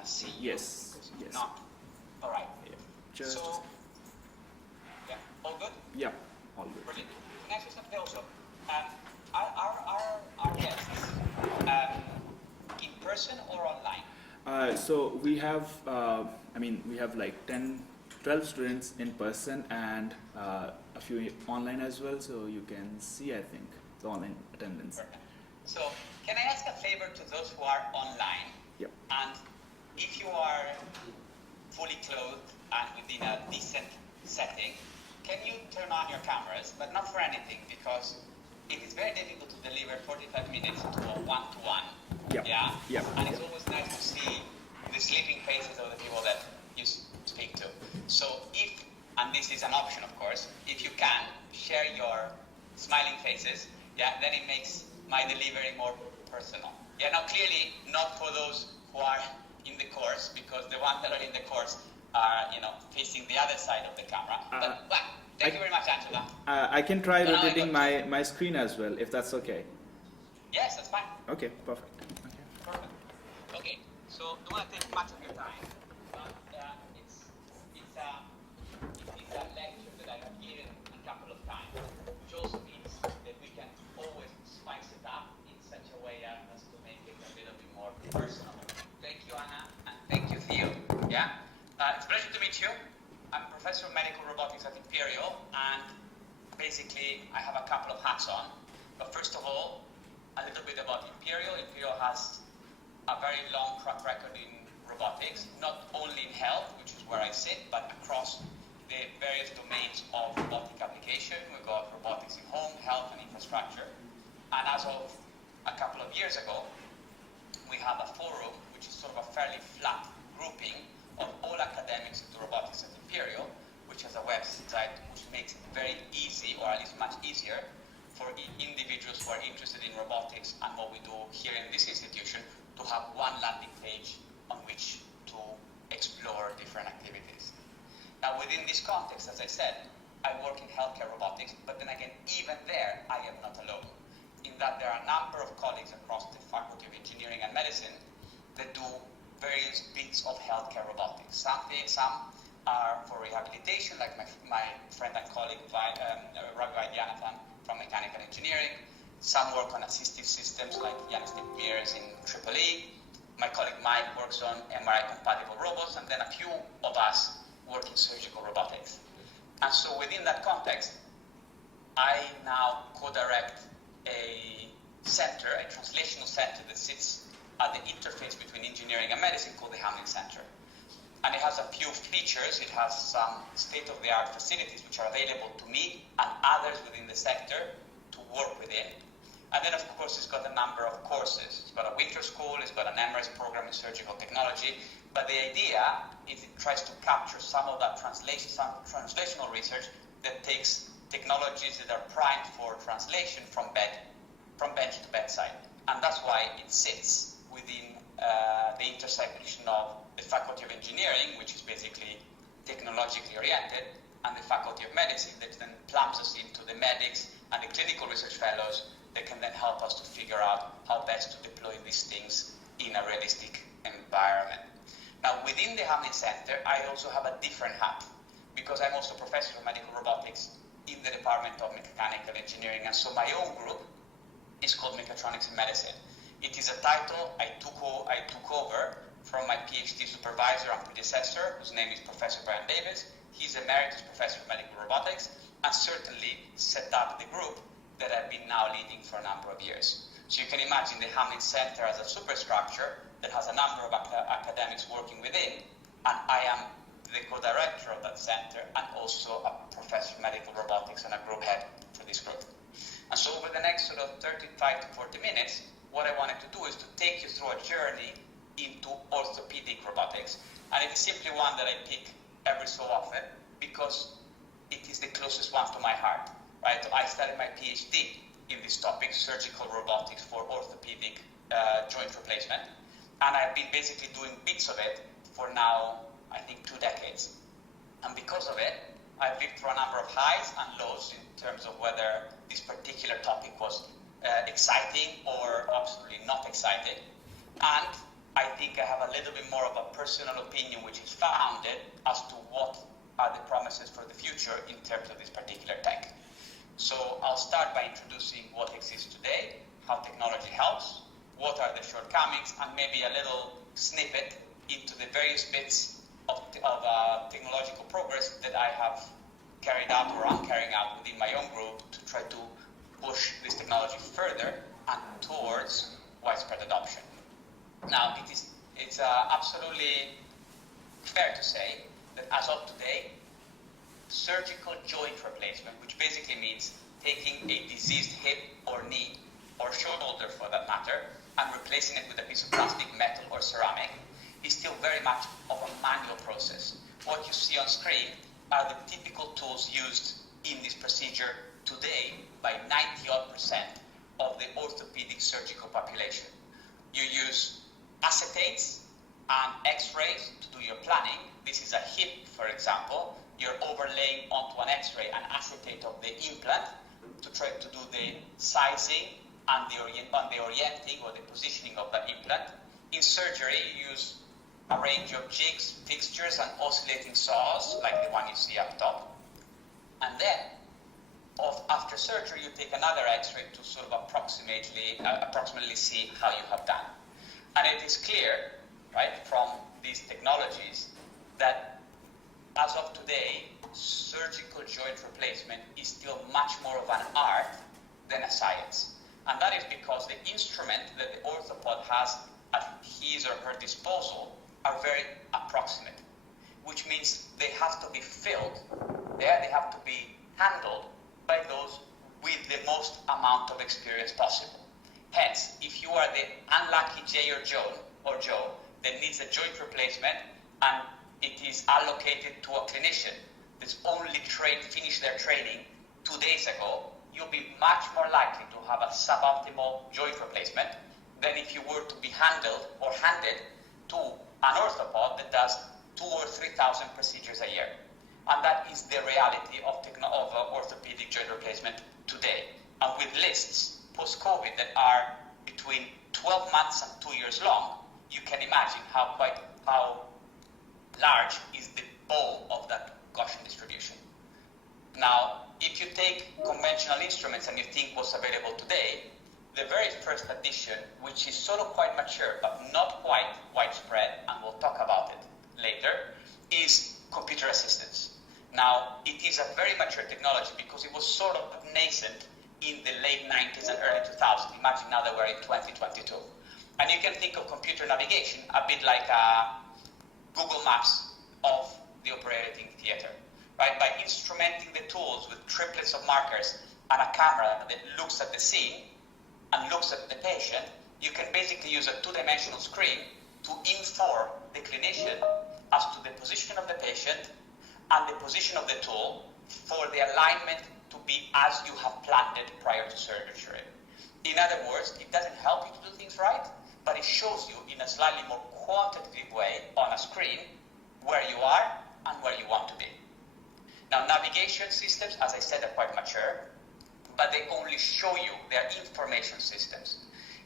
want to see Yes. you. Yes. Not. All right. Yeah. Just. So, yeah, all good? Yeah, all good. Brilliant. Can I ask you something also? Our guests in person or online? So we have, we have like 12 students in person and a few online as well. So you can see, I think, the online attendance. Perfect. So can I ask a favor to those who are online? Yep. And if you are fully clothed and within a decent setting, can you turn on your cameras, but not for anything, because it is very difficult to deliver 45 minutes to a one-to-one. Yep. Yeah? Yep. And it's always nice to see the sleeping faces of the people that you speak to. So if, and this is an option of course, if you can, share your smiling faces, yeah, then it makes my delivery more personal. Yeah, now clearly not for those who are in the course, because the ones that are in the course are, facing the other side of the camera. But thank you very much, Angela. I can try rotating my screen as well, if that's okay. Yes, that's fine. Okay, perfect. Perfect. Okay, so don't want to take much of your time, but it's a lecture that I have given a couple of times, which also means that we can always spice it up in such a way as to make it a little bit more personal. Thank you, Anna, and thank you, Theo. Yeah, it's a pleasure to meet you. I'm a professor of medical robotics at Imperial, and basically I have a couple of hats on. But first of all, a little bit about Imperial. Imperial has a very long track record in robotics, not only in health, which is where I sit, but across the various domains of robotic application. We've got robotics in home, health, and infrastructure. And as of a couple of years ago, we have a forum, which is sort of a fairly flat grouping of all academics into robotics at Imperial, which has a website which makes it very easy, or at least much easier, for individuals who are interested in robotics and what we do here in this institution to have one landing page on which to explore different activities. Now, within this context, as I said, I work in healthcare robotics, but then again, even there, I am not alone, in that there are a number of colleagues across the Faculty of Engineering and Medicine that do various bits of healthcare robotics. Some are for rehabilitation, like my friend and colleague Rabbi Jonathan from Mechanical Engineering. Some work on assistive systems like Yanis Pierce in EEE. My colleague Mike works on MRI-compatible robots, and then a few of us work in surgical robotics. And so within that context, I now co-direct a center, a translational center that sits at the interface between engineering and medicine called the Hamlin Center. And it has a few features. It has some state-of-the-art facilities which are available to me and others within the sector to work within. And then, of course, it's got a number of courses. It's got a winter school, it's got an MRS program in surgical technology. But the idea is it tries to capture some of that translational research that takes technologies that are primed for translation from bench to bedside. And that's why it sits within the intersection of the Faculty of Engineering, which is basically technologically oriented, and the Faculty of Medicine, that then plumps us into the medics and the clinical research fellows that can then help us to figure out how best to deploy these things in a realistic environment. Now, within the Hamlin Center, I also have a different hat, because I'm also professor of medical robotics in the Department of Mechanical Engineering, and so my own group is called Mechatronics in Medicine. It is a title I took over from my PhD supervisor and predecessor, whose name is Professor Brian Davis. He's Emeritus Professor of Medical Robotics, and certainly set up the group that I've been now leading for a number of years. So you can imagine the Hamlin Center as a superstructure that has a number of academics working within, and I am the co-director of that center and also a professor of medical robotics and a group head for this group. And so over the next sort of 35 to 40 minutes, what I wanted to do is to take you through a journey into orthopedic robotics. And it is simply one that I pick every so often because it is the closest one to my heart, right? I started my PhD in this topic, surgical robotics for orthopedic joint replacement. And I've been basically doing bits of it for now, I think, 2 decades. And because of it, I've lived through a number of highs and lows in terms of whether this particular topic was exciting or absolutely not exciting. And I think I have a little bit more of a personal opinion which is founded as to what are the promises for the future in terms of this particular tech. So I'll start by introducing what exists today, how technology helps, what are the shortcomings, and maybe a little snippet into the various bits of technological progress that I have carried out or I'm carrying out within my own group to try to push this technology further and towards widespread adoption. Now, it's absolutely fair to say that as of today, surgical joint replacement, which basically means taking a diseased hip or knee or shoulder for that matter and replacing it with a piece of plastic, metal or ceramic, is still very much of a manual process. What you see on screen are the typical tools used in this procedure today by 90% of the orthopedic surgical population. You use acetates and x-rays to do your planning. This is a hip, for example. You're overlaying onto an x-ray an acetate of the implant to try to do the sizing and the orienting or the positioning of the implant. In surgery, you use a range of jigs, fixtures, and oscillating saws, like the one you see up top. And then, after surgery, you take another x-ray to sort of approximately see how you have done. And it is clear, right, from these technologies that as of today, surgical joint replacement is still much more of an art than a science. And that is because the instrument that the orthopod has at his or her disposal are very approximate, which means they have to be filled, they have to be handled by those with the most amount of experience possible. Hence, if you are the unlucky Jay or Joe that needs a joint replacement and it is allocated to a clinician that's only finished their training 2 days ago, you'll be much more likely to have a suboptimal joint replacement than if you were to be handed to an orthopod that does 2,000 or 3,000 procedures a year. And that is the reality of orthopedic joint replacement today. And with lists post-COVID that are between 12 months and 2 years long, you can imagine how large is the bowl of that Gaussian distribution. Now, if you take conventional instruments and you think what's available today, the very first addition, which is sort of quite mature but not quite widespread, and we'll talk about it later, is computer assistance. Now, it is a very mature technology because it was sort of nascent in the late 90s and early 2000s. Imagine now that we're in 2022. And you can think of computer navigation a bit like Google Maps of the operating theater, right? By instrumenting the tools with triplets of markers and a camera that looks at the scene and looks at the patient, you can basically use a two-dimensional screen to inform the clinician as to the position of the patient and the position of the tool for the alignment to be as you have planned it prior to surgery. In other words, it doesn't help you to do things right, but it shows you in a slightly more quantitative way on a screen where you are and where you want to be. Now, navigation systems, as I said, are quite mature, but they only show you their information systems.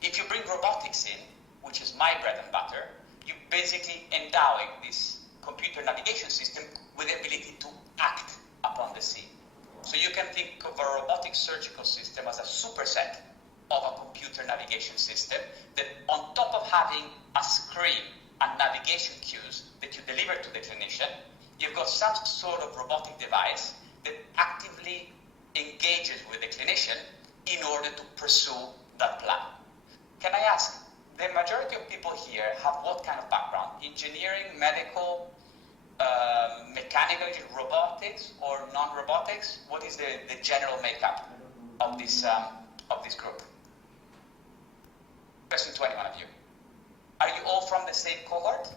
If you bring robotics in, which is my bread and butter, you basically endowing this computer navigation system with the ability to act upon the scene. So you can think of a robotic surgical system as a superset of a computer navigation system that on top of having a screen and navigation cues that you deliver to the clinician, you've got some sort of robotic device that actively engages with the clinician in order to pursue that plan. Can I ask, the majority of people here have what kind of background? Engineering, medical, mechanical, robotics, or non-robotics? What is the general makeup of this group? Question to any one of you. Are you all from the same cohort?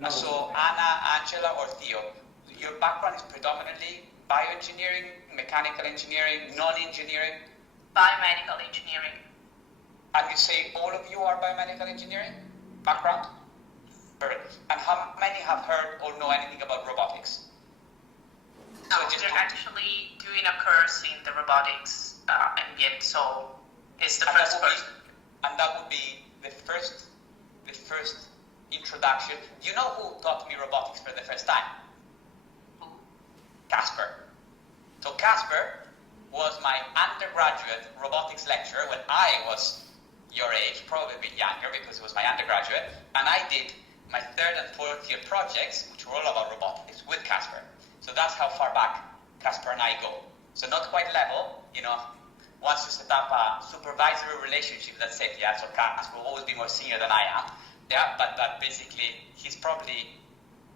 No. So Anna, Angela, or Theo, your background is predominantly bioengineering, mechanical engineering, non-engineering? Biomedical engineering. And you say all of you are biomedical engineering background? Perfect. And how many have heard or know anything about robotics? No, they're actually doing a course in the robotics, and yet so it's the first person. And that would be the first the first introduction. Do you know who taught me robotics for the first time? Casper. So Casper was my undergraduate robotics lecturer when I was your age, probably a bit younger because it was my undergraduate, and I did my third and fourth year projects, which were all about robotics, with Casper. So that's how far back Casper and I go. So not quite level, you know, once you set up a supervisory relationship, that's it, yeah, so Casper will always be more senior than I am, yeah, but basically he's probably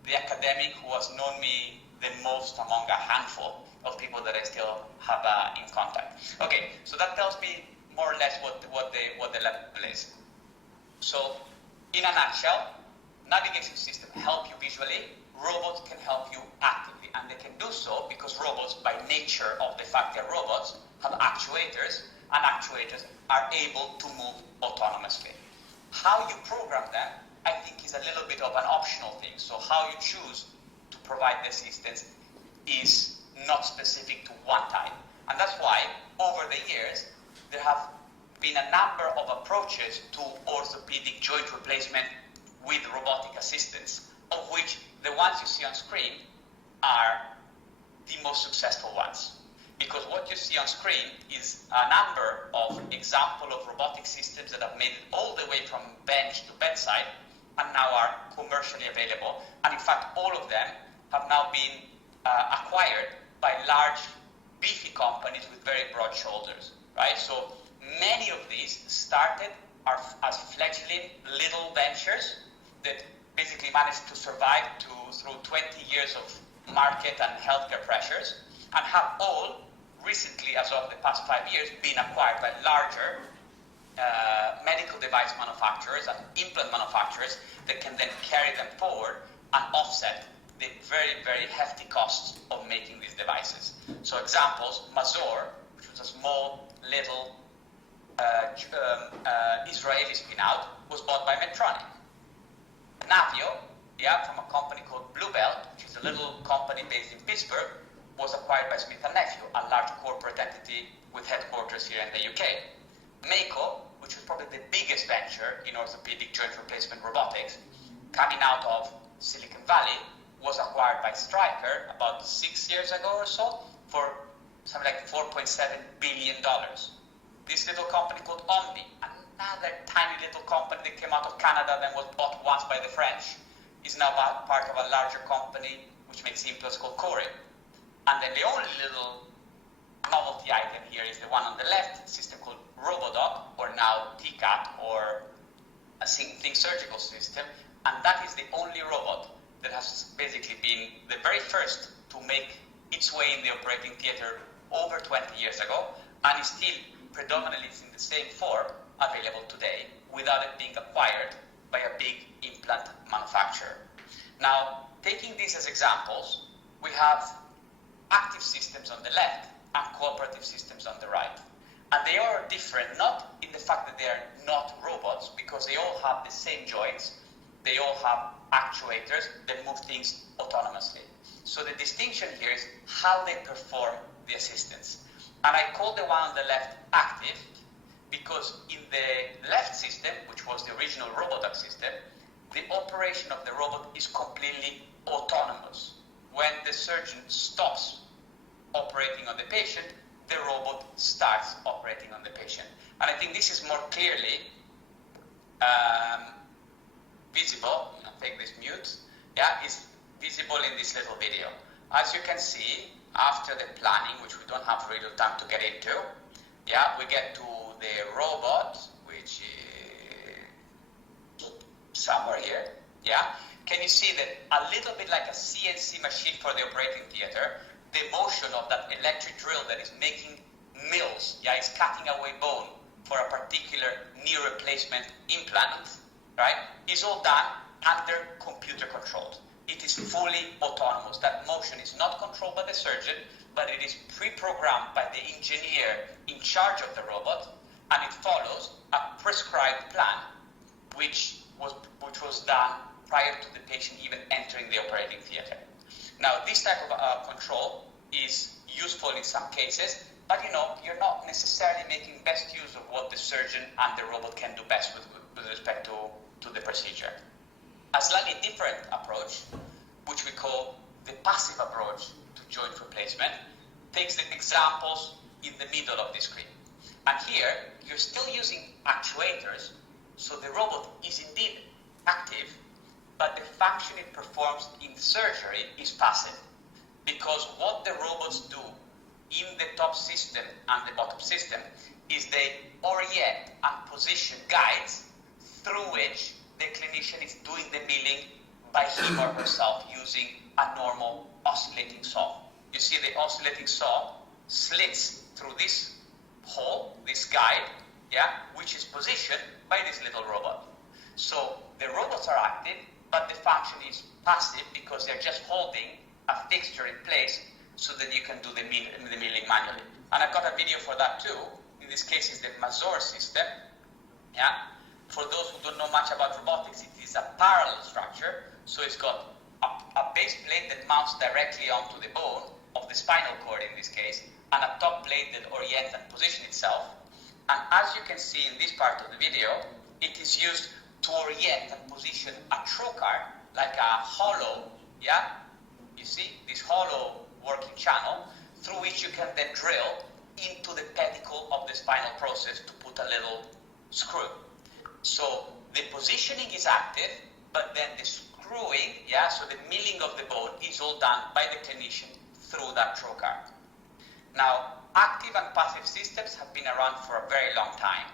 the academic who has known me the most among a handful of people that I still have in contact. Okay, so that tells me more or less what the level is. So, in a nutshell, navigation systems help you visually, robots can help you actively, and they can do so because robots, by nature of the fact they're robots, have actuators, and actuators are able to move autonomously. How you program them, I think, is a little bit of an optional thing. So how you choose to provide the assistance is not specific to one type. And that's why, over the years, there have been a number of approaches to orthopedic joint replacement with robotic assistance, of which the ones you see on screen are the most successful ones. Because what you see on screen is a number of examples of robotic systems that have made it all the way from bench to bedside and now are commercially available. And in fact, all of them have now been acquired by large, beefy companies with very broad shoulders, right? So many of these started as fledgling little ventures that basically managed to survive through 20 years of market and healthcare pressures, and have all recently, as of the past 5 years, been acquired by larger medical device manufacturers and implant manufacturers that can then carry them forward and offset the very, very hefty costs of making these devices. So examples, Mazor, which was a small, little Israeli spin-out, was bought by Medtronic. Navio, from a company called Bluebelt, which is a little company based in Pittsburgh, was acquired by Smith & Nephew, a large corporate entity with headquarters here in the UK. Mako, which was probably the biggest venture in orthopedic joint replacement robotics, coming out of Silicon Valley, was acquired by Stryker about 6 years ago or so for something like $4.7 billion. This little company called Omni, another tiny little company that came out of Canada then was bought once by the French, is now part of a larger company which makes implants called Corey. And then the only little novelty item here is the one on the left, a system called Robotic, or now TCAT, or a Think Surgical system, and that is the only robot that has basically been the very first to make its way in the operating theater over 20 years ago, and is still predominantly in the same form available today without it being acquired by a big implant manufacturer. Now, taking these as examples, we have active systems on the left and cooperative systems on the right. And they are different, not in the fact that they are not robots, because they all have the same joints, they all have actuators that move things autonomously. So the distinction here is how they perform the assistance. And I call the one on the left active because in the left system, which was the original Robotic system, the operation of the robot is completely autonomous. When the surgeon stops operating on the patient, the robot starts operating on the patient. And I think this is more clearly visible. I'll take this mute. It's visible in this little video. As you can see, after the planning, which we don't have really time to get into, we get to the robot, which is somewhere here. Can you see that a little bit like a CNC machine for the operating theater, the motion of that electric drill that is making mills, is cutting away bone for a particular knee replacement implant, right, is all done under computer controlled. It is fully autonomous. That motion is not controlled by the surgeon, but it is pre-programmed by the engineer in charge of the robot, and it follows a prescribed plan, which was done prior to the patient even entering the operating theater. Now, this type of control is useful in some cases, but you're not necessarily making best use of what the surgeon and the robot can do best with respect to to the procedure. A slightly different approach, which we call the passive approach to joint replacement, takes the examples in the middle of the screen. And here, you're still using actuators, so the robot is indeed active, but the function it performs in surgery is passive. Because what the robots do in the top system and the bottom system is they orient and position guides through which the clinician is doing the milling by him or herself using a normal oscillating saw. You see the oscillating saw slits through this hole, this guide, which is positioned by this little robot. So the robots are active, but the function is passive because they're just holding a fixture in place so that you can do the milling manually. And I've got a video for that too. In this case, it's the Mazor system. For those who don't know much about robotics, it is a parallel structure. So it's got a base plate that mounts directly onto the bone of the spinal cord in this case, and a top plate that orients and positions itself. And as you can see in this part of the video, it is used to orient and position a trocar, like a hollow, you see, this hollow working channel, through which you can then drill into the pedicle of the spinal process to put a little screw. So the positioning is active, but then the screwing, so the milling of the bone is all done by the clinician through that trocar. Now, active and passive systems have been around for a very long time,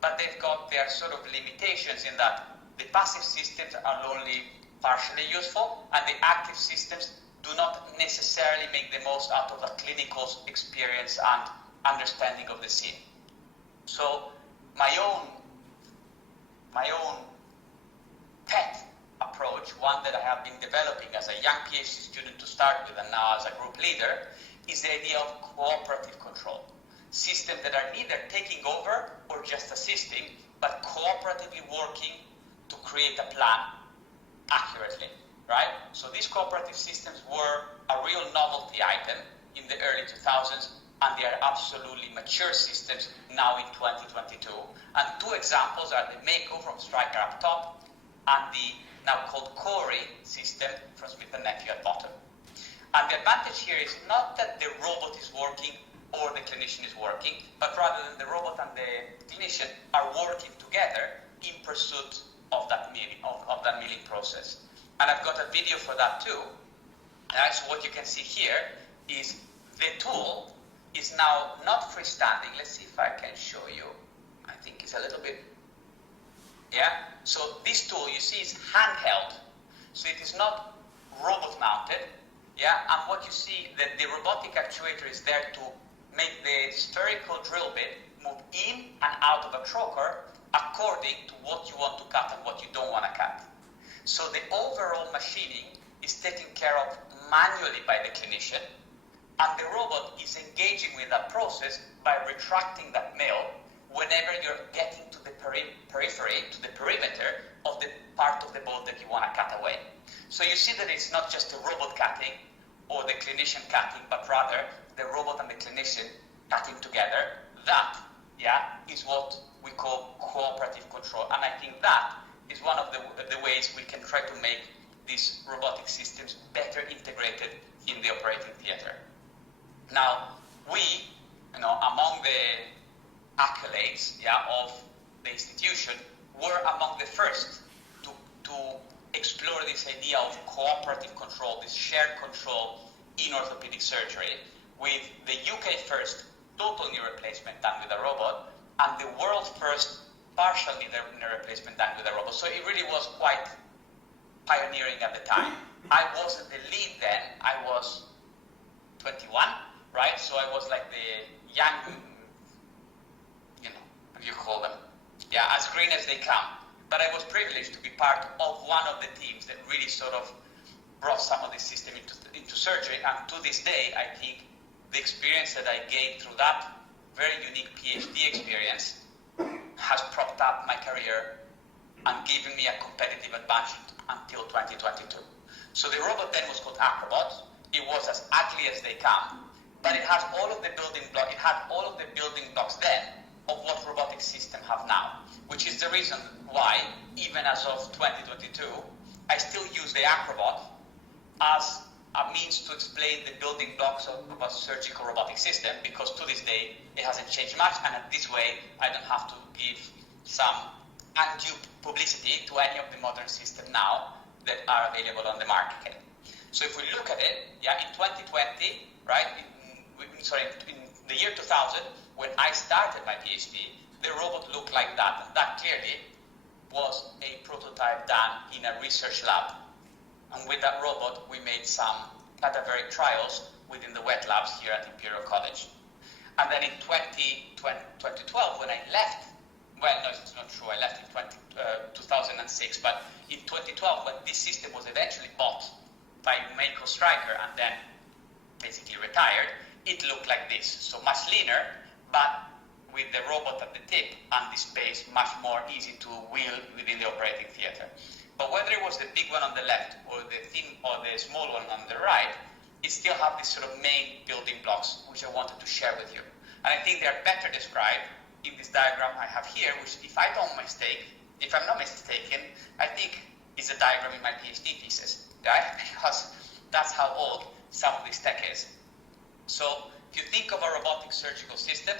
but they've got their sort of limitations in that the passive systems are only partially useful, and the active systems do not necessarily make the most out of a clinical experience and understanding of the scene. So my own pet approach, one that I have been developing as a young PhD student to start with and now as a group leader, is the idea of cooperative control. Systems that are neither taking over or just assisting, but cooperatively working to create a plan accurately, right? So these cooperative systems were a real novelty item in the early 2000s, and they are absolutely mature systems now in 2022. And two examples are the Mako from Stryker up top and the now called Cori system from Smith & Nephew at bottom. And the advantage here is not that the robot is working or the clinician is working, but rather that the robot and the clinician are working together in pursuit of that milling process. And I've got a video for that too. So what you can see here is the tool is now not freestanding. Let's see if I can show you. I think it's a little bit, So this tool you see is handheld. So it is not robot mounted, and what you see that the robotic actuator is there to make the spherical drill bit move in and out of a trocar according to what you want to cut and what you don't want to cut. So the overall machining is taken care of manually by the clinician, and the robot is engaging with that process by retracting that mill whenever you're getting to the periphery, to the perimeter of the part of the bone that you want to cut away. So you see that it's not just a robot cutting or the clinician cutting, but rather the robot and the clinician cutting together. That, is what we call cooperative control. And I think that is one of the ways we can try to make these robotic systems better integrated in the operating theater. Now, we, among the accolades, of the institution, were among the first to explore this idea of cooperative control, this shared control in orthopedic surgery, with the UK first total knee replacement done with a robot, and the world first partial knee replacement done with a robot. So it really was quite pioneering at the time. I wasn't the lead then. I was 21, right? So I was like the young, what do you call them? As green as they come. But I was privileged to be part of one of the teams that really sort of brought some of this system into surgery. And to this day, I think the experience that I gained through that very unique PhD experience has propped up my career and given me a competitive advantage until 2022. So the robot then was called Acrobot. It was as ugly as they come, but it has all of the building blocks. It had all of the building blocks then of what robotic systems have now, which is the reason why, even as of 2022, I still use the Acrobot as a means to explain the building blocks of a surgical robotic system, because to this day it hasn't changed much, and this way I don't have to give some undue publicity to any of the modern systems now that are available on the market. So if we look at it, in 2020, right, in the year 2000, when I started my PhD, the robot looked like that, and that clearly was a prototype done in a research lab. And with that robot, we made some cadaveric trials within the wet labs here at Imperial College. And then in 2012, when I left, well, no, it's not true, I left in 2006, but in 2012, when this system was eventually bought by Mako Stryker and then basically retired, it looked like this. So much leaner, but with the robot at the tip and the space much more easy to wheel within the operating theater. But whether it was the big one on the left or the thin or the small one on the right, it still have these sort of main building blocks which I wanted to share with you. And I think they are better described in this diagram I have here, which if I'm not mistaken, I think is a diagram in my PhD thesis, right? Because that's how old some of this tech is. So if you think of a robotic surgical system,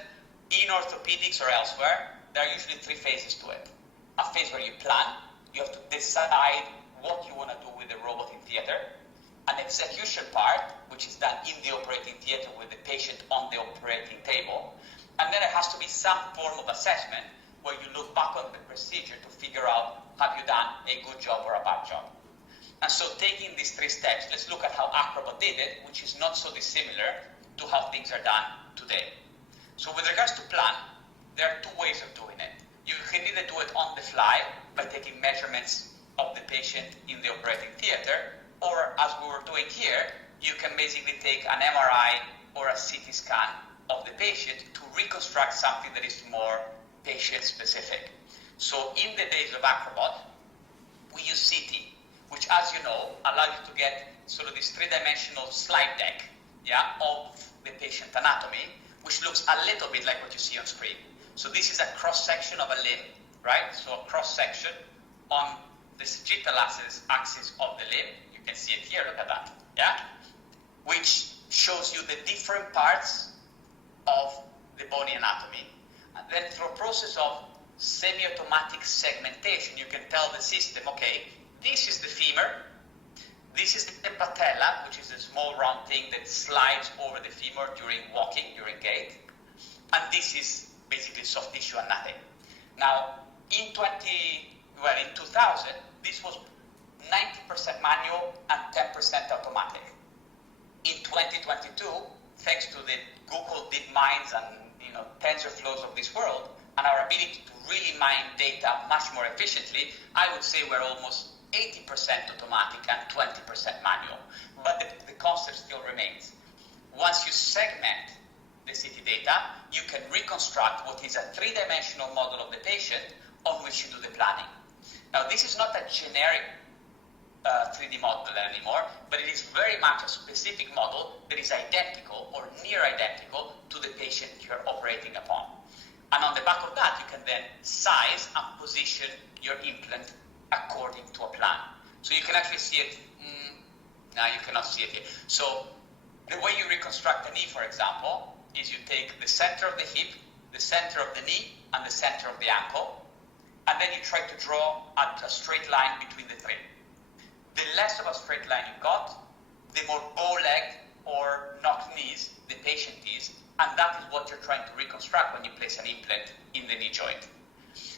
in orthopedics or elsewhere, there are usually three phases to it. A phase where you plan, you have to decide what you want to do with the robot in theater. An execution part, which is done in the operating theater with the patient on the operating table. And then there has to be some form of assessment where you look back on the procedure to figure out, have you done a good job or a bad job? And so taking these three steps, let's look at how Acrobot did it, which is not so dissimilar to how things are done today. So with regards to plan, there are two ways of doing it. You can either do it on the fly by taking measurements of the patient in the operating theater, or as we were doing here, you can basically take an MRI or a CT scan of the patient to reconstruct something that is more patient-specific. So in the days of Acrobot, we use CT, which, as you know, allows you to get sort of this three-dimensional slide deck, of the patient anatomy, which looks a little bit like what you see on screen. So this is a cross-section of a limb, right? So a cross-section on the sagittal axis of the limb. You can see it here, look at that, which shows you the different parts of the bony anatomy. And then through a process of semi-automatic segmentation, you can tell the system, okay, this is the femur, this is the patella, which is a small round thing that slides over the femur during walking, during gait, and this is basically soft tissue and nothing. Now, in 2000, this was 90% manual and 10% automatic. In 2022, thanks to the Google DeepMinds and TensorFlows of this world, and our ability to really mine data much more efficiently, I would say we're almost 80% automatic and 20% manual. But the concept still remains. Once you segment the CT data, you can reconstruct what is a three-dimensional model of the patient on which you do the planning. Now, this is not a generic 3D model anymore, but it is very much a specific model that is identical or near identical to the patient you're operating upon. And on the back of that, you can then size and position your implant according to a plan. So you can actually see it. Now you cannot see it here. So the way you reconstruct a knee, for example, is you take the center of the hip, the center of the knee, and the center of the ankle, and then you try to draw a straight line between the three. The less of a straight line you got, the more bow-legged or knocked knees the patient is, and that is what you're trying to reconstruct when you place an implant in the knee joint.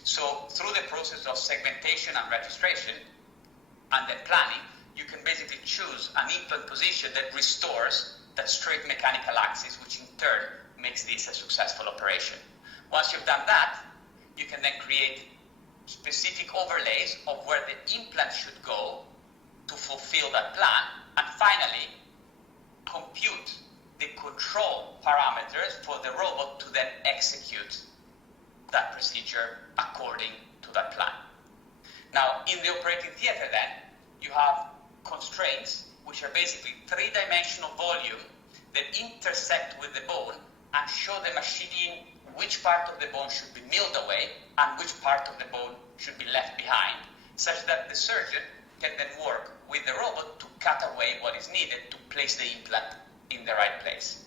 So through the process of segmentation and registration, and then planning, you can basically choose an implant position that restores that straight mechanical axis, which in turn makes this a successful operation. Once you've done that, you can then create specific overlays of where the implant should go to fulfill that plan, and finally compute the control parameters for the robot to then execute that procedure according to that plan. Now, in the operating theater then, you have constraints, which are basically three-dimensional volume that intersect with the bone and show the machine which part of the bone should be milled away and which part of the bone should be left behind, such that the surgeon can then work with the robot to cut away what is needed to place the implant in the right place.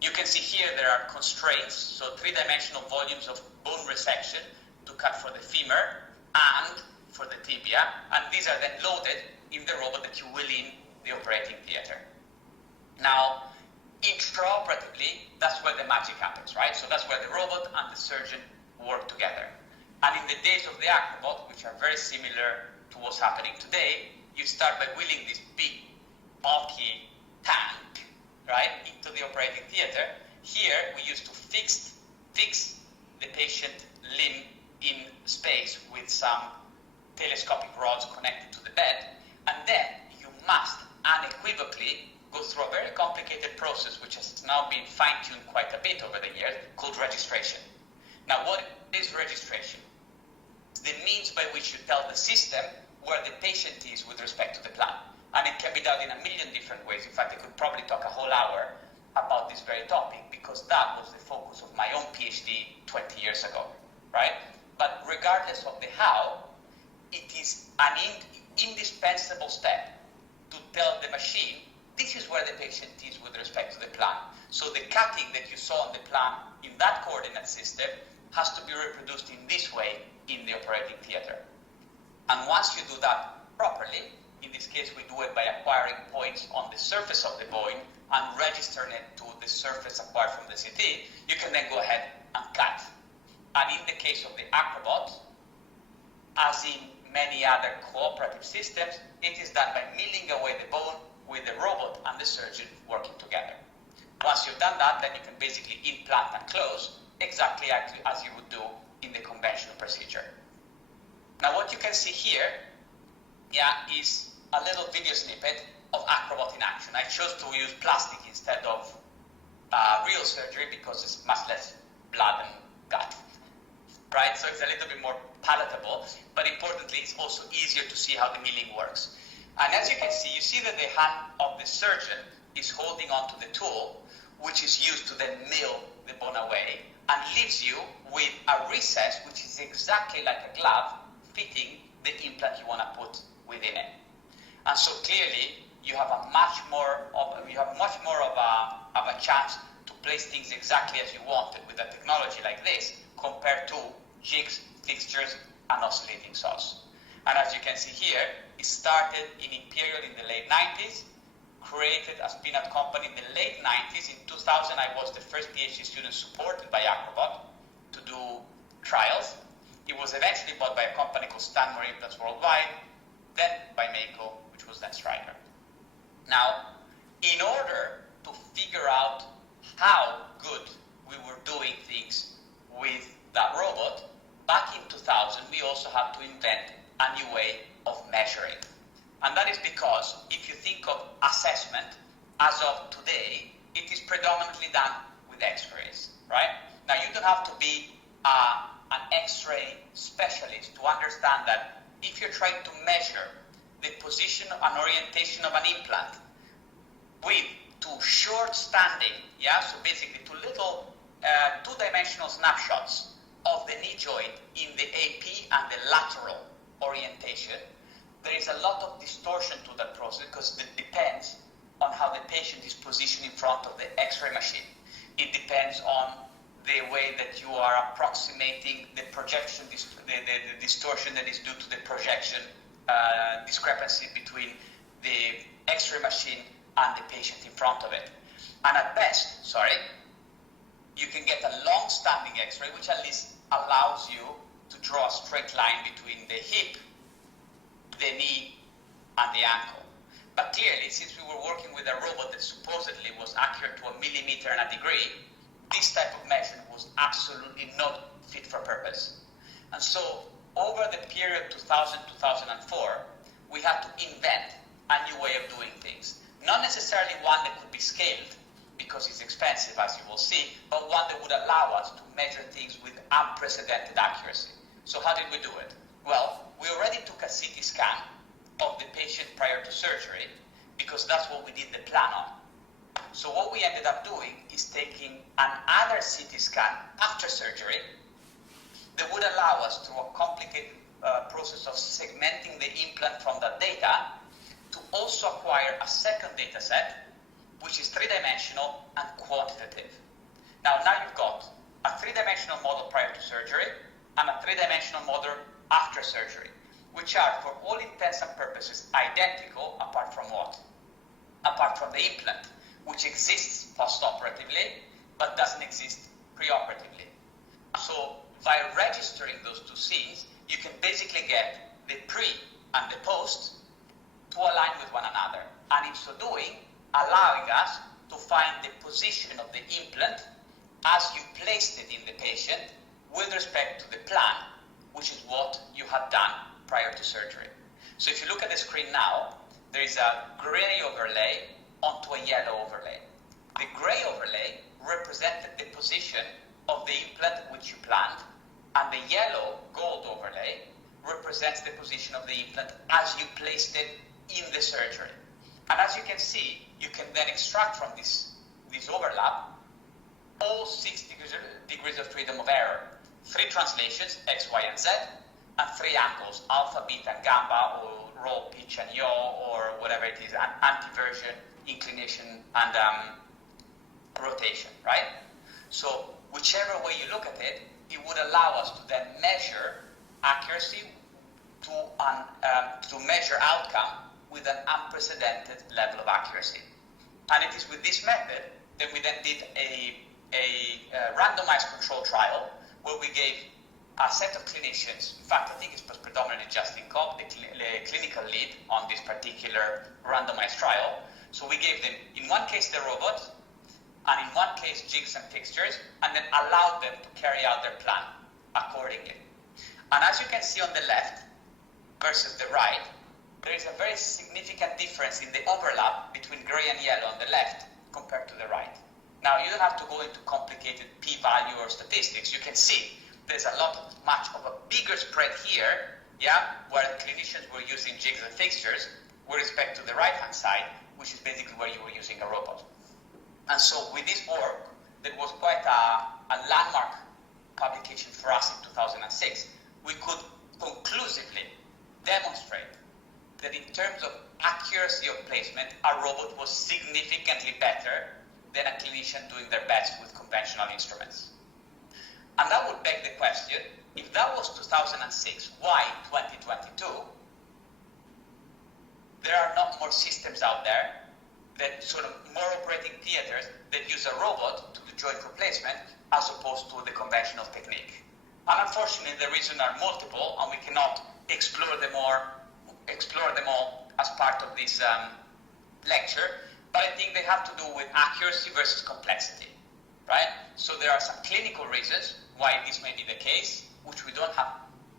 You can see here there are constraints, so three-dimensional volumes of bone resection to cut for the femur and for the tibia, and these are then loaded in the robot that you will in the operating theater. Now, intraoperatively, that's where the magic happens, right? So that's where the robot and the surgeon work together. And in the days of the Acrobot, which are very similar to what's happening today, you start by wheeling this big, bulky tank, right, into the operating theater. Here, we used to fix the patient limb in space with some telescopic rods connected to the bed, and then you must unequivocally go through a very complicated process, which has now been fine-tuned quite a bit over the years, called registration. Now, what is registration? It's the means by which you tell the system where the patient is with respect to the plan. And it can be done in a million different ways. In fact, I could probably talk a whole hour about this very topic, because that was the focus of my own PhD 20 years ago, right? But regardless of the how, it is an indispensable step to tell the machine, this is where the patient is with respect to the plan. So the cutting that you saw on the plan in that coordinate system has to be reproduced in this way in the operating theater. And once you do that properly, in this case we do it by acquiring points on the surface of the bone and registering it to the surface acquired from the CT, you can then go ahead and cut. And in the case of the Acrobot, as in many other cooperative systems, it is done by milling away the bone with the robot and the surgeon working together. Once you've done that, then you can basically implant and close exactly as you would do in the conventional procedure. Now what you can see here, is a little video snippet of Acrobot in action. I chose to use plastic instead of real surgery because it's much less blood and gut, right? So it's a little bit more palatable, but importantly, it's also easier to see how the milling works. And as you can see, you see that the hand of the surgeon is holding onto the tool, which is used to then mill the bone away, and leaves you with a recess, which is exactly like a glove, fitting the implant you want to put within it. And so clearly, you have much more of a chance to place things exactly as you wanted with a technology like this, compared to jigs, fixtures, and oscillating saws. And as you can see here, it started in Imperial in the late 90s, created a spin-out company in the late 90s. In 2000, I was the first PhD student supported by Acrobot to do trials. It was eventually bought by a company called Stanmore Implants Worldwide, then by Mako, which was then Stryker. Now, in order to figure out how good we were doing things with that robot, back in 2000, we also had to invent a new way of measuring. And that is because if you think of assessment, as of today, it is predominantly done with x-rays, right? Now, you don't have to be an x-ray specialist to understand that if you're trying to measure the position and orientation of an implant with two short-standing, so basically two little two-dimensional snapshots of the knee joint in the AP and the lateral orientation, there is a lot of distortion to that process because it depends on how the patient is positioned in front of the x-ray machine. It depends on the way that you are approximating the projection, the distortion that is due to the projection discrepancy between the x-ray machine and the patient in front of it. And at best, you can get a long-standing x-ray, which at least allows you to draw a straight line between the hip, the knee, and the ankle. But clearly, since we were working with a robot that supposedly was accurate to a millimeter and a degree, this type of measurement was absolutely not fit for purpose. And so, over the period 2000-2004, we had to invent a new way of doing things. Not necessarily one that could be scaled, because it's expensive, as you will see, but one that would allow us to measure things with unprecedented accuracy. So how did we do it? Well, we already took a CT scan of the patient prior to surgery, because that's what we did the plan on. So what we ended up doing is taking another CT scan after surgery that would allow us, through a complicated process of segmenting the implant from that data, to also acquire a second data set, which is three-dimensional and quantitative. Now you've got a three-dimensional model prior to surgery and a three-dimensional model after surgery, which are, for all intents and purposes, identical, apart from what? Apart from the implant, which exists post-operatively, but doesn't exist pre-operatively. So by registering those two scenes, you can basically get the pre and the post to align with one another, and in so doing, allowing us to find the position of the implant as you placed it in the patient with respect to the plan, which is what you had done prior to surgery. So if you look at the screen now, there is a gray overlay onto a yellow overlay. The gray overlay represented the position of the implant which you planned, and the yellow gold overlay represents the position of the implant as you placed it in the surgery. And as you can see, you can then extract from this overlap all 6 degrees of freedom of error. 3 translations, X, Y, and Z, and 3 angles, alpha, beta, and gamma, or roll, pitch, and yaw, or whatever it is, an antiversion, inclination, and rotation, right? So whichever way you look at it, it would allow us to then measure accuracy to measure outcome with an unprecedented level of accuracy. And it is with this method that we then did a randomized control trial where we gave a set of clinicians, in fact I think it was predominantly Justin Cobb, the clinical lead on this particular randomized trial. So we gave them, in one case the robot, and in one case jigs and fixtures, and then allowed them to carry out their plan accordingly. And as you can see on the left versus the right, there is a very significant difference in the overlap between gray and yellow on the left compared to the right. Now, you don't have to go into complicated p-value or statistics. You can see there's much of a bigger spread here, where the clinicians were using jigs and fixtures with respect to the right-hand side, which is basically where you were using a robot. And so with this work, that was quite a landmark publication for us in 2006, we could conclusively demonstrate that in terms of accuracy of placement, our robot was significantly better than a clinician doing their best with conventional instruments. And that would beg the question, if that was 2006, why 2022? There are not more systems out there that sort of more operating theaters that use a robot to do joint replacement as opposed to the conventional technique. And unfortunately, the reasons are multiple, and we cannot explore them all as part of this lecture, but I think they have to do with accuracy versus complexity, right? So there are some clinical reasons why this may be the case, which we don't have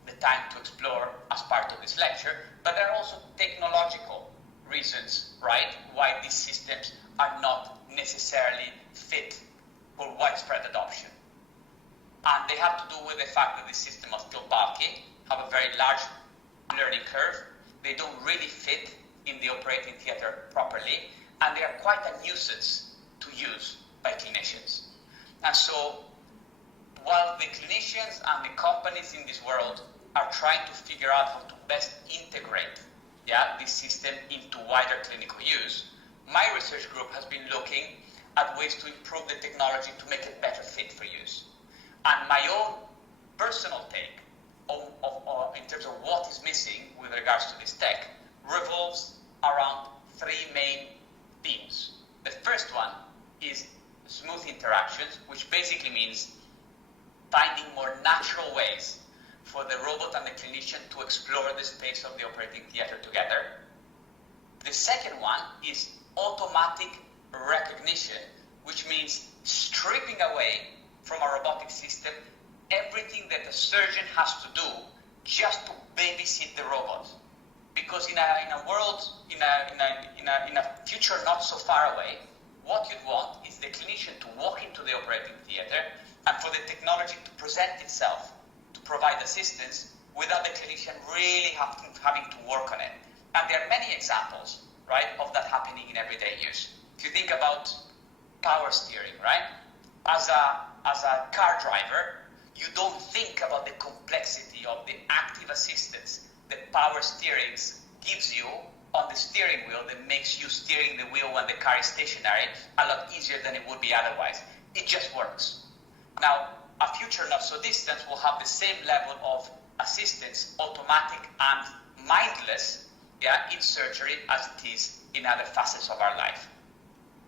the time to explore as part of this lecture, but there are also technological reasons, right, why these systems are not necessarily fit for widespread adoption. And they have to do with the fact that these systems are still bulky, have a very large learning curve, they don't really fit in the operating theater properly, and they are quite a nuisance to use by clinicians. And so, while the clinicians and the companies in this world are trying to figure out how to best integrate this system into wider clinical use, my research group has been looking at ways to improve the technology to make it better fit for use. And my own personal take in terms of what is missing with regards to this tech revolves around 3 main themes. The first one is smooth interactions, which basically means finding more natural ways for the robot and the clinician to explore the space of the operating theater together. The second one is automatic recognition, which means stripping away from a robotic system everything that the surgeon has to do just to babysit the robot. Because in a world, in a future not so far away, what you'd want is the clinician to walk into the operating theater and for the technology to present itself to provide assistance without the clinician really having to work on it. And there are many examples, right, of that happening in everyday use. If you think about power steering, right? as a car driver, you don't think about the complexity of the active assistance that power steering gives you on the steering wheel that makes you steering the wheel when the car is stationary a lot easier than it would be otherwise. It just works. Now, a future not so distant will have the same level of assistance, automatic and mindless, in surgery as it is in other facets of our life.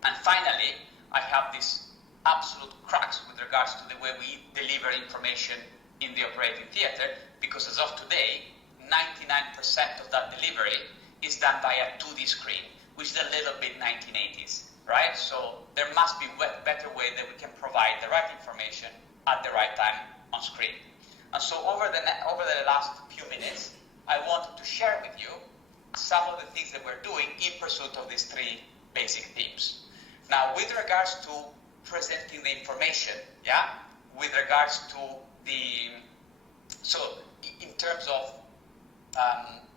And finally, I have this absolute crux with regards to the way we deliver information in the operating theater, because as of today, 99% of that delivery is done by a 2D screen, which is a little bit 1980s, right? So there must be a better way that we can provide the right information at the right time on screen. And so over the last few minutes, I wanted to share with you some of the things that we're doing in pursuit of these three basic themes. Now, with regards to presenting the information, with regards to in terms of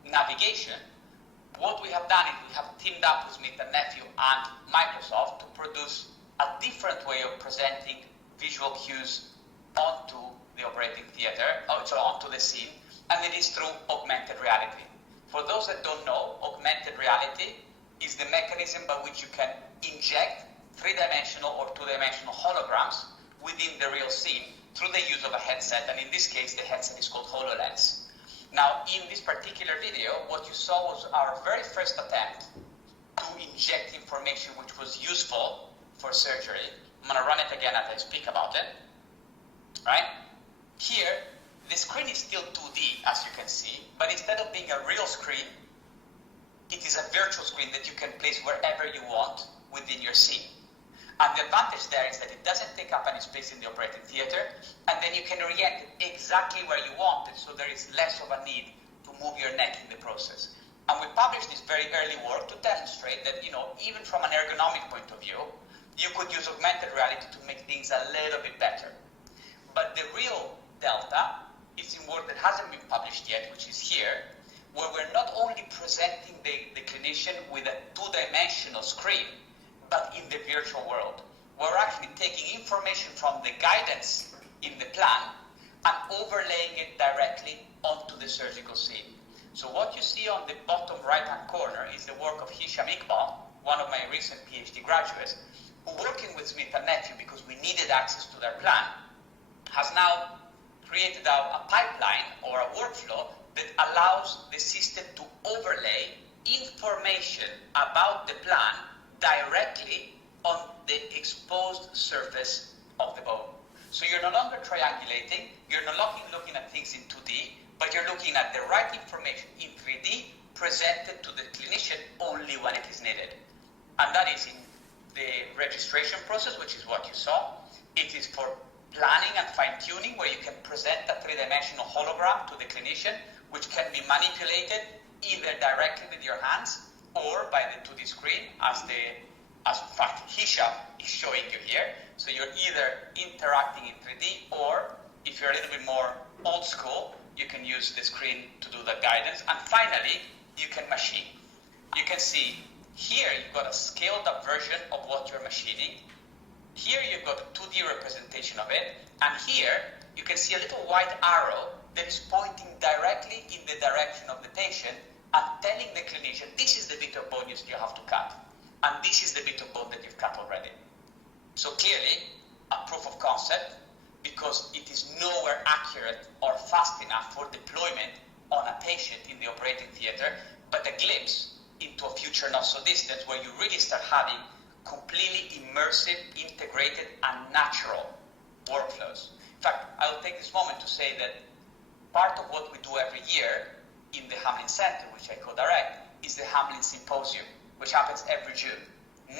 navigation, what we have done is we have teamed up with Smith & Nephew and Microsoft to produce a different way of presenting visual cues onto the operating theater, onto the scene, and it is through augmented reality. For those that don't know, augmented reality is the mechanism by which you can inject three-dimensional or two-dimensional holograms within the real scene through the use of a headset, and in this case, the headset is called HoloLens. Now, in this particular video, what you saw was our very first attempt to inject information which was useful for surgery. I'm going to run it again as I speak about it. Right? Here, the screen is still 2D, as you can see, but instead of being a real screen, it is a virtual screen that you can place wherever you want within your scene. And the advantage there is that it doesn't take up any space in the operating theater, and then you can orient it exactly where you want it, so there is less of a need to move your neck in the process. And we published this very early work to demonstrate that, even from an ergonomic point of view, you could use augmented reality to make things a little bit better. But the real delta is in work that hasn't been published yet, which is here, where we're not only presenting the clinician with a two-dimensional screen, but in the virtual world. We're actually taking information from the guidance in the plan and overlaying it directly onto the surgical scene. So what you see on the bottom right-hand corner is the work of Hisham Iqbal, one of my recent PhD graduates, who, working with Smith & Nephew because we needed access to their plan, has now created a pipeline or a workflow that allows the system to overlay information about the plan directly on the exposed surface of the bone. So you're no longer triangulating, you're no longer looking at things in 2D, but you're looking at the right information in 3D presented to the clinician only when it is needed. And that is in the registration process, which is what you saw. It is for planning and fine-tuning, where you can present a three-dimensional hologram to the clinician, which can be manipulated either directly with your hands or by the 2D screen, as in fact Hisham is showing you here. So you're either interacting in 3D, or if you're a little bit more old school, you can use the screen to do the guidance. And finally, you can machine. You can see here you've got a scaled up version of what you're machining. Here you've got a 2D representation of it, and here you can see a little white arrow that is pointing directly in the direction of the patient and telling the clinician, this is the bit of bone you have to cut, and this is the bit of bone that you've cut already. So clearly, a proof of concept, because it is nowhere accurate or fast enough for deployment on a patient in the operating theater, but a glimpse into a future not so distant where you really start having completely immersive, integrated, and natural workflows. In fact, I'll take this moment to say that part of what we do every year in the Hamlin Center, which I co-direct, is the Hamlin Symposium, which happens every June.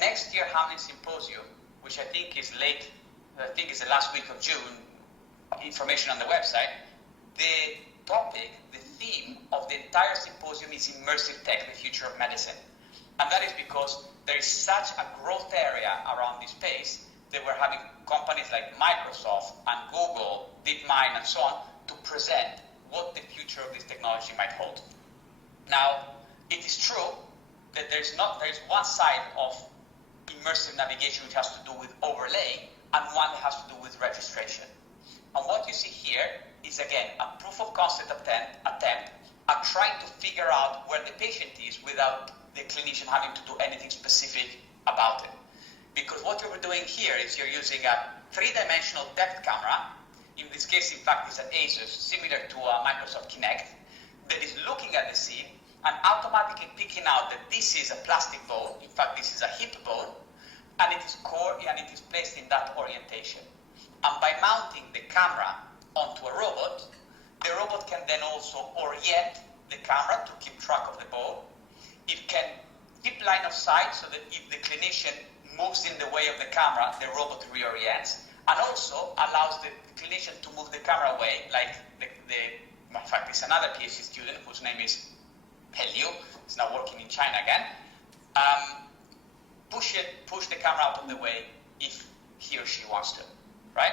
Next year, Hamlin Symposium, which I think is the last week of June, information on the website, the topic, the theme of the entire symposium is immersive tech, the future of medicine. And that is because there is such a growth area around this space that we're having companies like Microsoft and Google, DeepMind, and so on to present what the future of this technology might hold. Now, it is true that there is one side of immersive navigation which has to do with overlay, and one that has to do with registration. And what you see here is, again, a proof of concept attempt at trying to figure out where the patient is without the clinician having to do anything specific about it. Because what you're doing here is you're using a three-dimensional depth camera. In this case, in fact, it's an Asus, similar to a Microsoft Kinect, that is looking at the scene and automatically picking out that this is a plastic bone. In fact, this is a hip bone, and it is placed in that orientation. And by mounting the camera onto a robot, the robot can then also orient the camera to keep track of the bone. It can keep line of sight so that if the clinician moves in the way of the camera, the robot reorients, and also allows the clinician to move the camera away, like in fact, it's another PhD student whose name is Liu, is now working in China again. Push the camera out of the way if he or she wants to, right?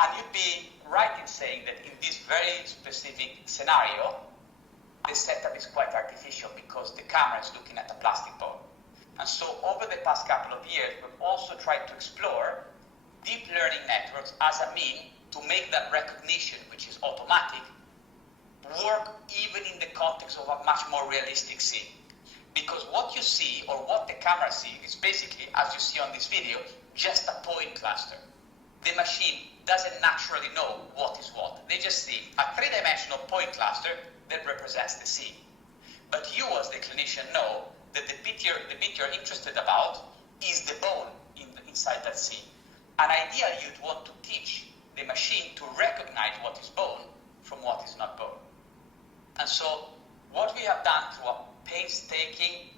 And you'd be right in saying that in this very specific scenario, the setup is quite artificial because the camera is looking at a plastic bone. And so over the past couple of years, we've also tried to explore deep learning networks as a mean to make that recognition, which is automatic, work even in the context of a much more realistic scene. Because what you see, or what the camera sees, is basically, as you see on this video, just a point cluster. The machine doesn't naturally know what is what. They just see a three-dimensional point cluster that represents the scene. But you, as the clinician, know that the bit you're interested about is the bone inside that scene. And ideally, you'd want to teach the machine to recognize what is bone from what is not bone. And so what we have done through a painstaking,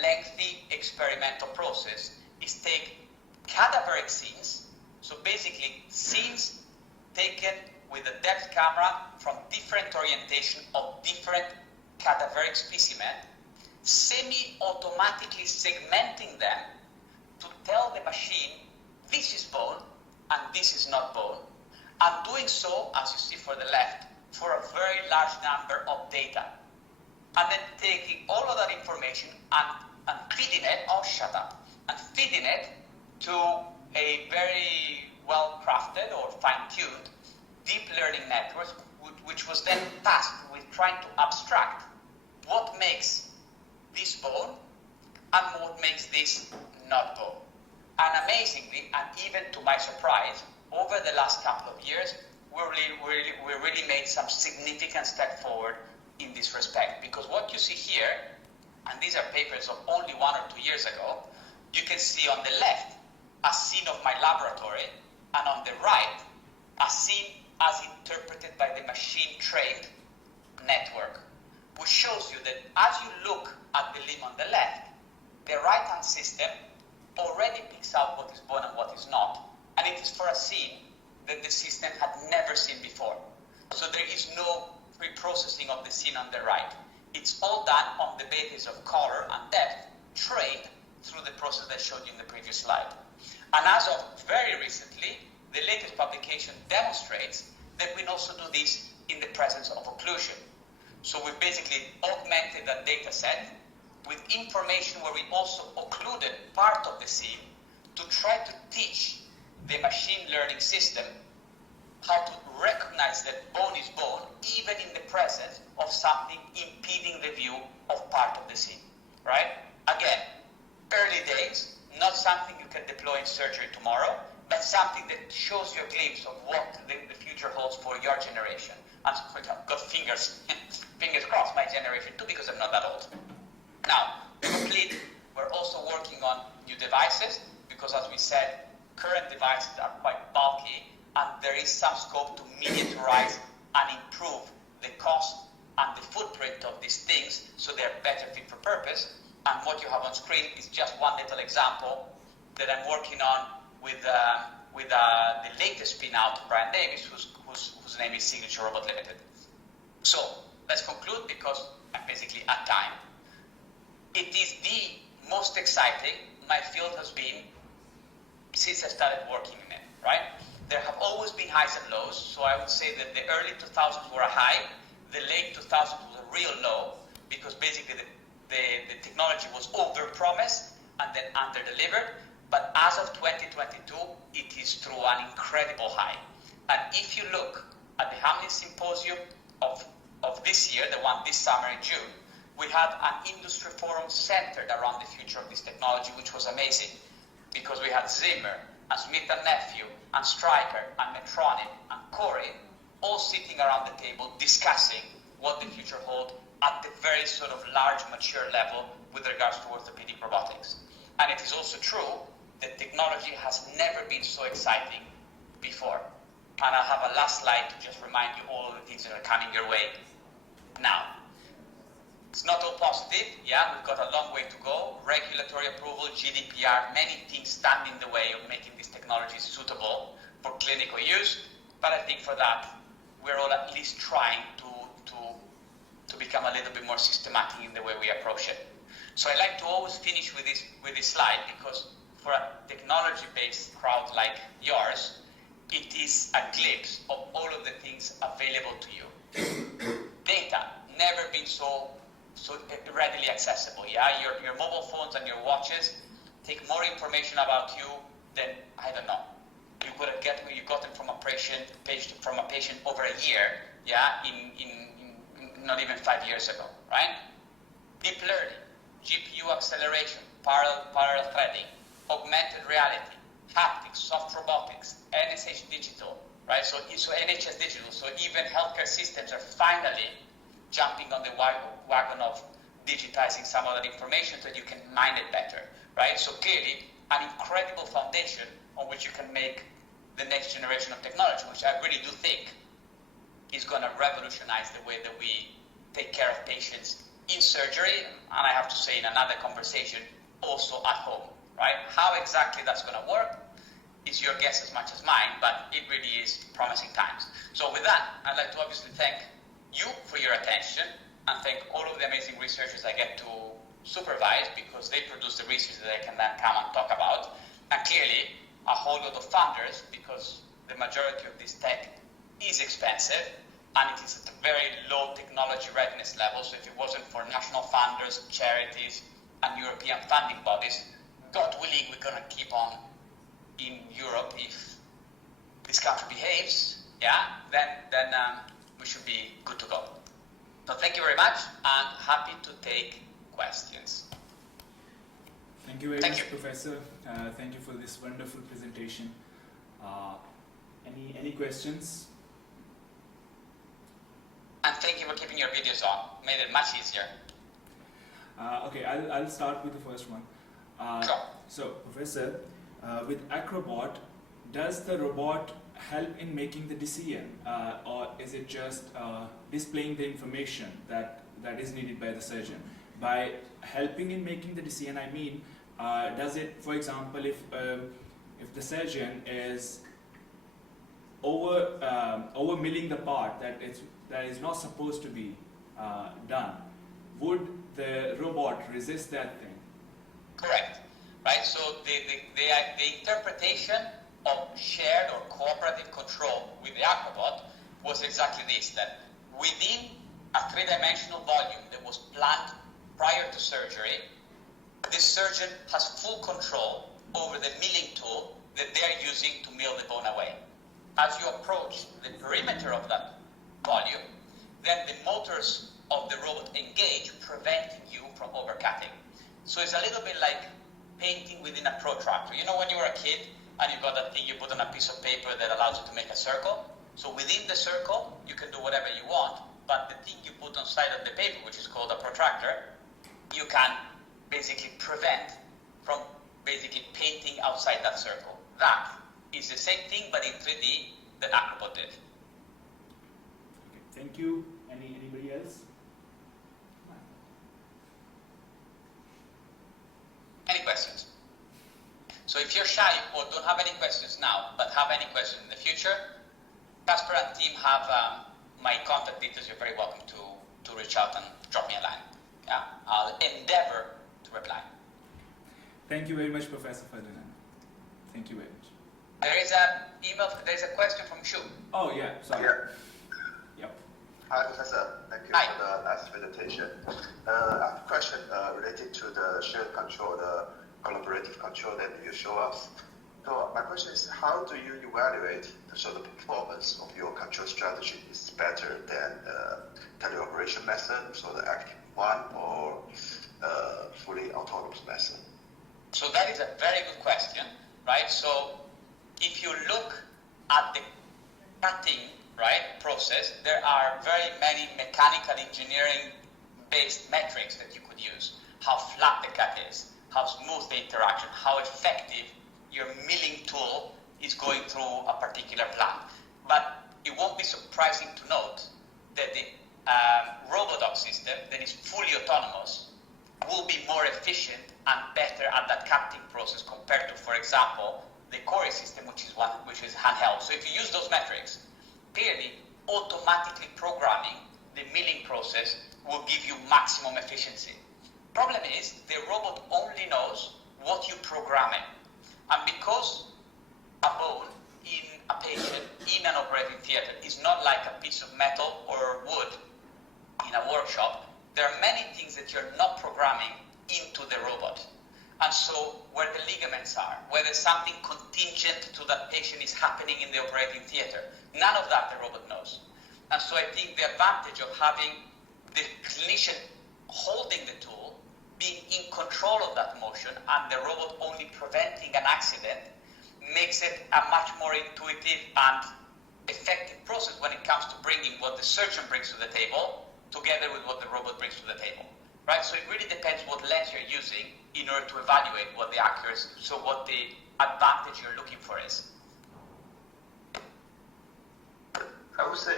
lengthy experimental process is take cadaveric scenes, so basically scenes taken with a depth camera from different orientation of different cadaveric specimen, semi-automatically segmenting them to tell the machine this is bone and this is not bone, and doing so, as you see for the left, for a very large number of data. And then taking all of that information and feeding it, and feeding it to a very well-crafted or fine-tuned deep learning network, which was then tasked with trying to abstract what makes this bone and what makes this not bone. And amazingly, and even to my surprise, over the last couple of years, we really made some significant step forward in this respect. Because what you see here, and these are papers of only 1 or 2 years ago, you can see on the left a scene of my laboratory, and on the right, a scene as interpreted by the machine-trained network, which shows you that as you look at the limb on the left, the right-hand system already picks out what is bone and what is not. And it is for a scene that the system had never seen before. So there is no pre-processing of the scene on the right. It's all done on the basis of color and depth, trained through the process that I showed you in the previous slide. And as of very recently, the latest publication demonstrates that we can also do this in the presence of occlusion. So we basically augmented that data set with information where we also occluded part of the scene to try to teach the machine learning system how to recognize that bone is bone even in the presence of something impeding the view of part of the scene, right? Again, early days, not something you can deploy in surgery tomorrow, but something that shows you a glimpse of what the future holds for your generation. And for example, got fingers crossed, my generation too, because I'm not that old. Now, to complete, we're also working on new devices, because as we said, current devices are quite bulky, and there is some scope to miniaturize and improve the cost and the footprint of these things so they're better fit for purpose. And what you have on screen is just one little example that I'm working on with the latest spin-out of Brian Davis, whose name is Signature Robot Limited. So let's conclude, because I'm basically at time. It is the most exciting my field has been since I started working in it, right? There have always been highs and lows, so I would say that the early 2000s were a high, the late 2000s was a real low, because basically the technology was over-promised and then under-delivered, But as of 2022, it is through an incredible high. And if you look at the Hamlin Symposium of this year, the one this summer in June, we had an industry forum centered around the future of this technology, which was amazing, because we had Zimmer and Smith and Nephew and Stryker and Medtronic and Corey all sitting around the table discussing what the future holds at the very sort of large, mature level with regards to orthopedic robotics. And it is also true that technology has never been so exciting before. And I'll have a last slide to just remind you all of the things that are coming your way now. It's not all positive, yeah, we've got a long way to go. Regulatory approval, GDPR, many things stand in the way of making these technologies suitable for clinical use. But I think for that, we're all at least trying to become a little bit more systematic in the way we approach it. So I like to always finish with this slide, because for a technology-based crowd like yours, it is a glimpse of all of the things available to you. Data, never been so readily accessible. Yeah, your mobile phones and your watches take more information about you than, I don't know, you could have gotten from a patient over a year, yeah, in not even 5 years ago, right? Deep learning, GPU acceleration, parallel threading, augmented reality, haptics, soft robotics, NSH digital, right? So NHS digital. So even healthcare systems are finally jumping on the wagon of digitizing some of that information so that you can mine it better, right? So clearly, an incredible foundation on which you can make the next generation of technology, which I really do think is going to revolutionize the way that we take care of patients in surgery, and I have to say in another conversation, also at home, right? How exactly that's going to work is your guess as much as mine, but it really is promising times. So with that, I'd like to obviously thank you for your attention and thank all of the amazing researchers I get to supervise, because they produce the research that I can then come and talk about, and clearly a whole lot of funders, because the majority of this tech is expensive and it is at a very low technology readiness level. So if it wasn't for national funders, charities and European funding bodies, God willing, we're going to keep on in Europe if this country behaves, yeah, then we should be good to go. So thank you very much, and happy to take questions. Thank you very much, Professor. Thank you for this wonderful presentation. Any questions? And thank you for keeping your videos on. Made it much easier. Okay, I'll start with the first one. Sure. So, Professor, with Acrobot, does the robot help in making the decision, or is it just displaying the information that is needed by the surgeon? By helping in making the decision, I mean, does it, for example, if the surgeon is over milling the part that is not supposed to be done, would the robot resist that thing? Correct. Right. So the interpretation of shared or cooperative control with the Acrobot was exactly this: that within a three-dimensional volume that was planned prior to surgery, the surgeon has full control over the milling tool that they are using to mill the bone away. As you approach the perimeter of that volume, then the motors of the robot engage, preventing you from overcutting. So it's a little bit like painting within a protractor. You know when you were a kid and you got that thing you put on a piece of paper that allows you to make a circle? So within the circle, you can do whatever you want, but the thing you put on the side of the paper, which is called a protractor, you can basically prevent from basically painting outside that circle. That is the same thing, but in 3D that Acrobot did. Okay, thank you. Anybody else? Any questions? So if you're shy or don't have any questions now, but have any questions in the future, Casper and team have my contact details. You're very welcome to reach out and drop me a line. Yeah, I'll endeavor to reply. Thank you very much, Professor Ferdinando. Thank you very much. There is a question from Shu. Oh yeah, sorry. Yeah. Yep. Hi, Professor. Thank you Hi. for the nice presentation. I have a question related to the shared control, the collaborative control that you show us. So my question is, how do you evaluate so the performance of your control strategy is better than the teleoperation method, so the active one, or fully autonomous method? So that is a very good question, right? So if you look at the cutting, right, process, there are very many mechanical engineering based metrics that you could use. How flat the cut is, how smooth the interaction, how effective your milling tool is going through a particular plant. But it won't be surprising to note that the Robotic system that is fully autonomous will be more efficient and better at that cutting process compared to, for example, the Core system, which is handheld. So if you use those metrics, clearly automatically programming the milling process will give you maximum efficiency. Problem is, the robot only knows what you program it. And because a bone in a patient in an operating theater is not like a piece of metal or wood in a workshop, there are many things that you're not programming into the robot. And so where the ligaments are, whether something contingent to that patient is happening in the operating theater, none of that the robot knows. And so I think the advantage of having the clinician holding the tool, being in control of that motion, and the robot only preventing an accident, makes it a much more intuitive and effective process when it comes to bringing what the surgeon brings to the table together with what the robot brings to the table. Right? So it really depends what lens you're using in order to evaluate what the accuracy, so what the advantage you're looking for is. I would say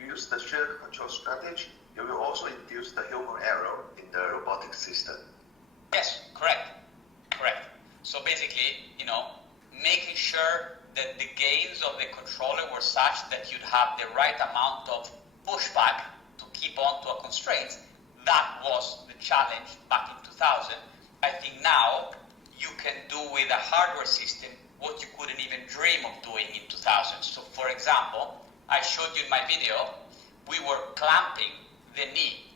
you use the shared control strategy, you will also induce the human error in the robotic system. Yes, correct. So basically, making sure that the gains of the controller were such that you'd have the right amount of pushback to keep on to a constraint. That was the challenge back in 2000. I think now you can do with a hardware system what you couldn't even dream of doing in 2000. So for example, I showed you in my video, we were clamping the knee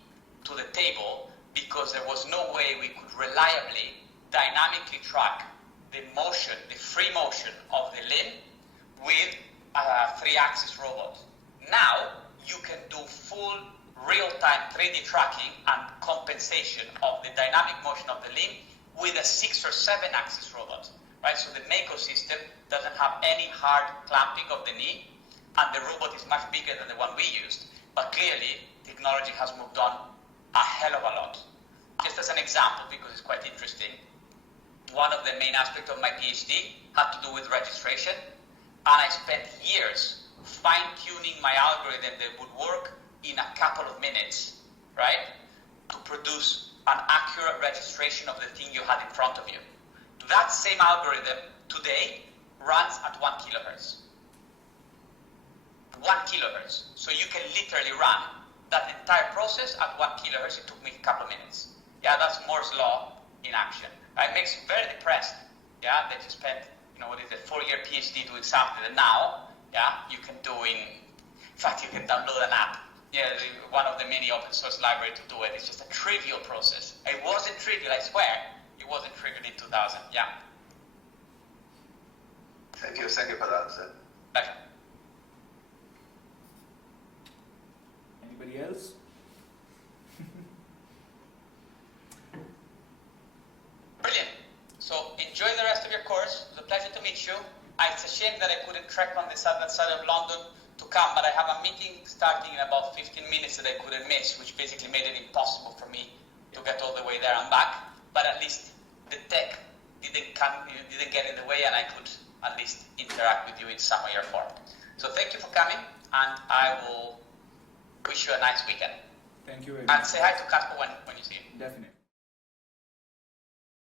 to the table because there was no way we could reliably, dynamically track the motion, the free motion of the limb with a 3-axis robot. Now you can do full real-time 3D tracking and compensation of the dynamic motion of the limb with a 6 or 7-axis robot, right? So the Mako system doesn't have any hard clamping of the knee, and the robot is much bigger than the one we used, but clearly technology has moved on a hell of a lot. Just as an example, because it's quite interesting, one of the main aspects of my PhD had to do with registration, and I spent years fine-tuning my algorithm that would work in a couple of minutes, right, to produce an accurate registration of the thing you had in front of you. That same algorithm today runs at 1 kilohertz. 1 kilohertz. So you can literally run that entire process at 1 kilohertz. It took me a couple of minutes. Yeah, that's Moore's law in action. It makes me very depressed, yeah, that you spent, what is it, 4-year PhD doing something that now, yeah, you can do in fact, you can download an app. Yeah, one of the many open source libraries to do it. It's just a trivial process. It wasn't trivial, I swear. It wasn't trivial in 2000, yeah. Thank you for that answer. Pleasure. Anybody else? Brilliant. So enjoy the rest of your course. It was a pleasure to meet you. It's a shame that I couldn't trek on the southern side of London to come, but I have a meeting starting in about 15 minutes that I couldn't miss, which basically made it impossible for me to get all the way there and back. But at least the tech didn't get in the way, and I could at least interact with you in some way or form. So thank you for coming, and I will wish you a nice weekend. Thank you very And much. say hi to Casper when you see him. Definitely.